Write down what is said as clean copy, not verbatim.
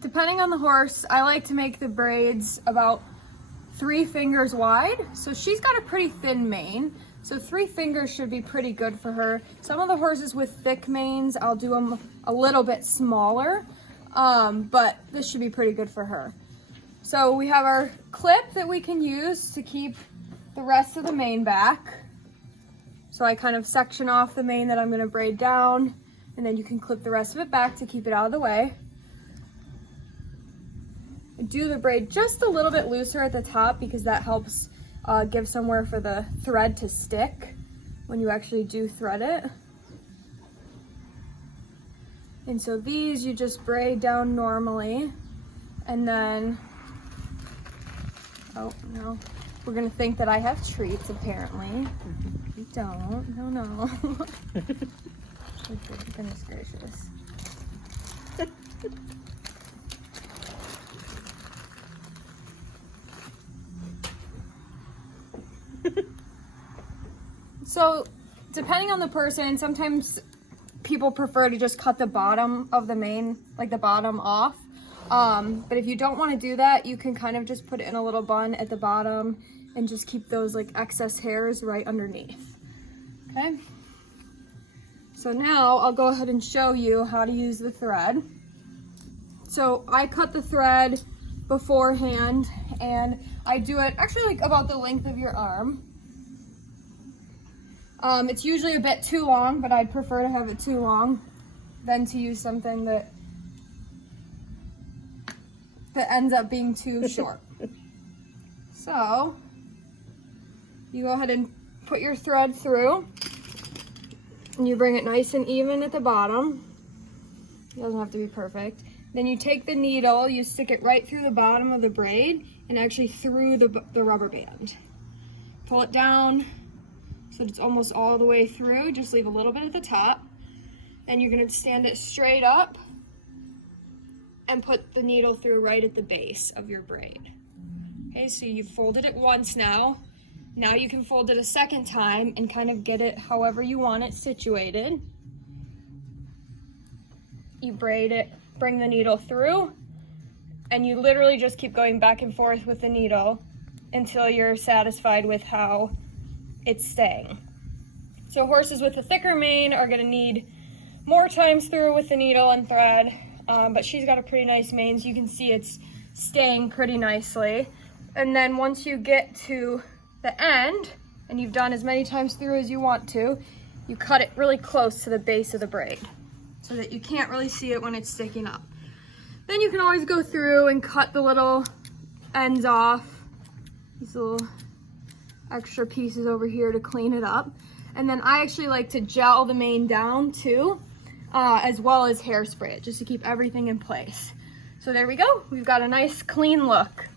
depending on the horse, I like to make the braids about 3 fingers wide. So she's got a pretty thin mane, so 3 fingers should be pretty good for her. Some of the horses with thick manes, I'll do them a little bit smaller, but this should be pretty good for her. So we have our clip that we can use to keep the rest of the mane back. So I kind of section off the mane that I'm going to braid down, and then you can clip the rest of it back to keep it out of the way. Do the braid just a little bit looser at the top because that helps give somewhere for the thread to stick when you actually do thread it. And so these you just braid down normally, and then, oh no, we're gonna think that I have treats apparently. You don't, no. Goodness gracious. So depending on the person, sometimes people prefer to just cut the bottom of the mane, like the bottom off. But if you don't want to do that, you can kind of just put it in a little bun at the bottom and just keep those like excess hairs right underneath. Okay. So now I'll go ahead and show you how to use the thread. So I cut the thread beforehand, and I do it actually like about the length of your arm. It's usually a bit too long, but I'd prefer to have it too long than to use something that ends up being too short. So you go ahead and put your thread through, and you bring it nice and even at the bottom. It doesn't have to be perfect. Then you take the needle, you stick it right through the bottom of the braid and actually through the rubber band. Pull it down so it's almost all the way through, just leave a little bit at the top. And you're gonna stand it straight up and put the needle through right at the base of your braid. Okay, so you've folded it once now. Now you can fold it a second time and kind of get it however you want it situated. You braid it, bring the needle through, and you literally just keep going back and forth with the needle until you're satisfied with how it's staying. So horses with a thicker mane are gonna need more times through with the needle and thread, but she's got a pretty nice mane, so you can see it's staying pretty nicely. And then once you get to the end, and you've done as many times through as you want to, you cut it really close to the base of the braid so that you can't really see it when it's sticking up. Then you can always go through and cut the little ends off, these little extra pieces over here to clean it up. And then I actually like to gel the mane down too, as well as hairspray it, just to keep everything in place. So there we go, we've got a nice clean look.